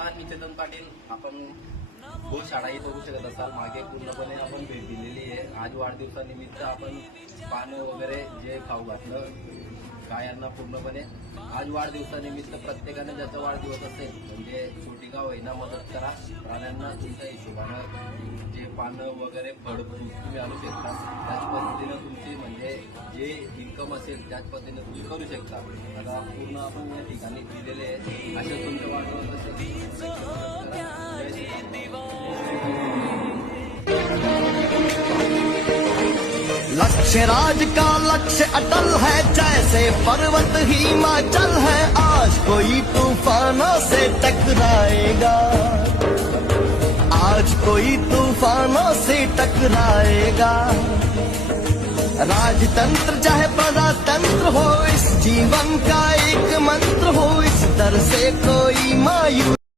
नमस्कार, मी चेतन पाटील. आपण गोशाळाही बघू शकत असाल. मागे पूर्णपणे आपण भेट दिलेली आहे. आज वाढदिवसानिमित्त आपण पानं वगैरे जे खाऊ घातलं गायांना पूर्णपणे. आज वाढदिवसानिमित्त प्रत्येकाने ज्याचा वाढदिवस असेल म्हणजे छोटी का होईना मदत करा. प्राण्यांना तुमच्या हिशोबानं जे पानं वगैरे फळ तुम्ही आणू शकता त्याच पद्धतीनं तुमची म्हणजे जे इन्कम असेल त्याच पद्धतीने तुम्ही करू शकता. आता पूर्ण आपण या ठिकाणी दिलेले आहे. अशा तुमच्या वाढदिवस लक्ष्य राज का लक्ष्य अटल है, जैसे पर्वत हिमाचल है. आज कोई तूफानों से टकराएगा, आज कोई तूफानों से टकराएगा. राजतंत्र चाहे प्रजातंत्र हो, इस जीवन का एक मंत्र हो, इस दर से कोई मायूस